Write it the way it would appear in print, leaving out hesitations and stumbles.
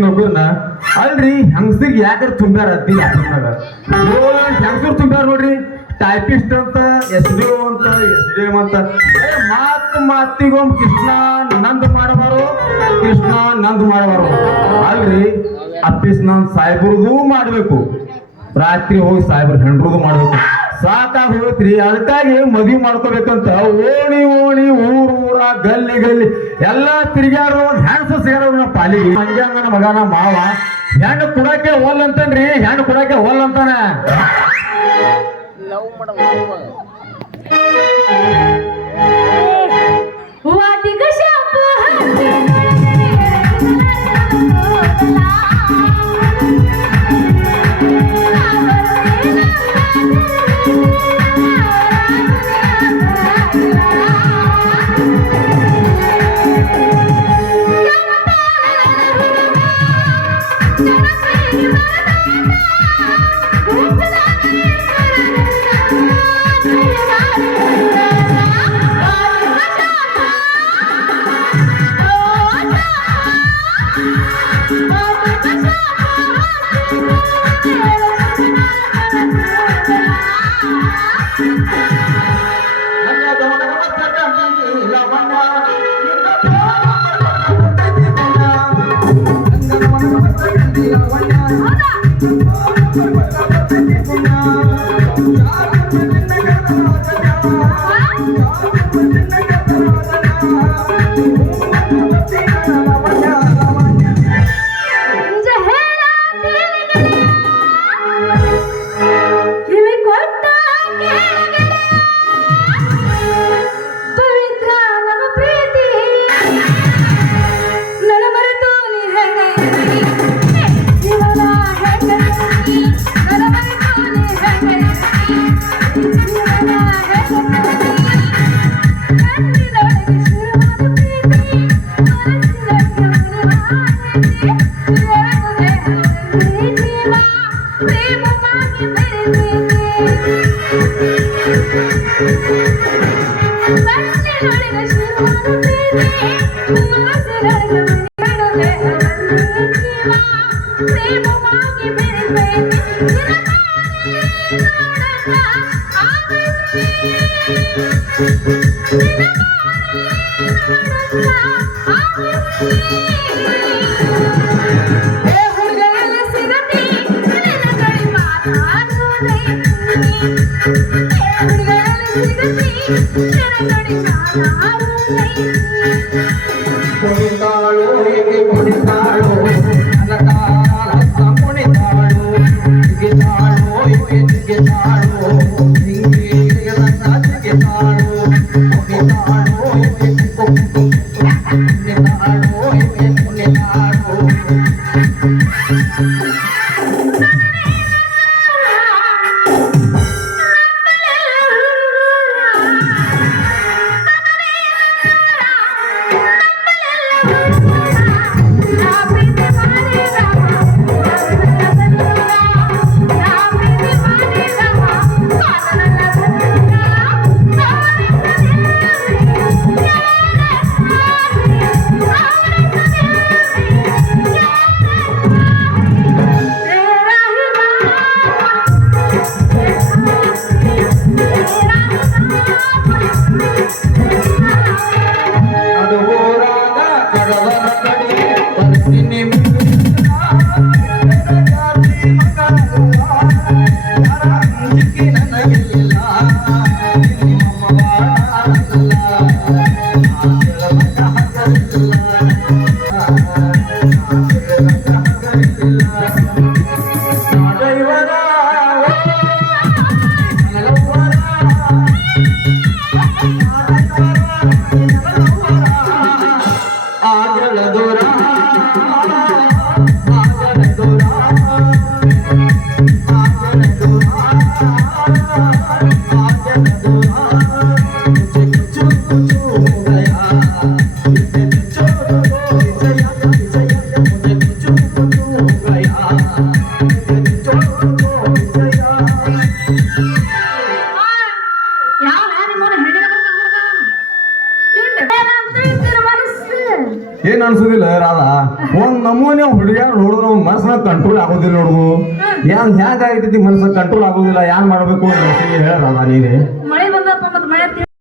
ನೌಕರನ ಅಲ್ರಿ ಹೆಂಗಸಿಗೆ ಯಾಕ್ರ ತುಂಬ್ಯಾರ ಅದ್ದಿಲ್ಲ ಆಫೀಸ್ನಾಗ ಹೆಂಗಸರು ತುಂಬ್ಯಾರ ನೋಡ್ರಿ ಟೈಪಿಸ್ಟ್ ಅಂತ SDO ಅಂತ SDM ಅಂತ ಮಾತಿಗೊಮ್ಮೆ ಕೃಷ್ಣ ನಂದ್ ಮಾಡಬಾರು ಕೃಷ್ಣ ನಂದ್ ಮಾಡಬಾರು ಅಲ್ರಿ ಆಫೀಸ್ ನಾನು ಸಾಹೇಬ್ರಗೂ ಮಾಡ್ಬೇಕು ರಾತ್ರಿ ಹೋಗಿ ಸಾಹೇಬ್ರ ಹೆಂಡ್ರಗೂ ಮಾಡ್ಬೇಕು ಸಾಕಾಗಿ ಹೋಗ್ತ್ರಿ ಅದಕ್ಕಾಗಿ ಮದ್ವಿ ಮಾಡ್ಕೋಬೇಕಂತ ಓಣಿ ಓಣಿ ಊರ ಗಲ್ಲಿ ಗಲ್ಲಿ ಎಲ್ಲಾ ತಿರ್ಗ್ಯಾರು ಹೆಣ್ಸು ಸೇರೋ ಪಾಲಿಗೆ ಹಂಗ ಮಗನ ಮಾವ ಹೆಣ್ಣು ಕುಡಕ್ಕೆ ಹೋಲ್ ಅಂತನ್ರಿ ಹೆಣ್ಣು ಕುಡಕ್ಕೆ ಹೋಲ್ ಅಂತಾನ ಏನ್ ಅನ್ಸುದಿಲ್ಲ ರಾಧಾ ಒಂದ್ ನಮೂನೆ ಹುಡುಗ್ಯಾರ ನೋಡಿದ್ರ ಅವ್ನ ಮನಸ್ಸನ್ನ ಕಂಟ್ರೋಲ್ ಆಗೋದಿಲ್ಲ ನೋಡುದು ಹ್ಯಾಂಗ ಆಗೈತಿ ಮನಸ್ಸನ್ನ ಕಂಟ್ರೋಲ್ ಆಗೋದಿಲ್ಲ ಯಾನ್ ಮಾಡ್ಬೇಕು ಹೇಳ ರಾಧಾ ನೀನೇ ಮಳೆ ಬಂದಪ್ಪ ಮತ್ ಮಳೆ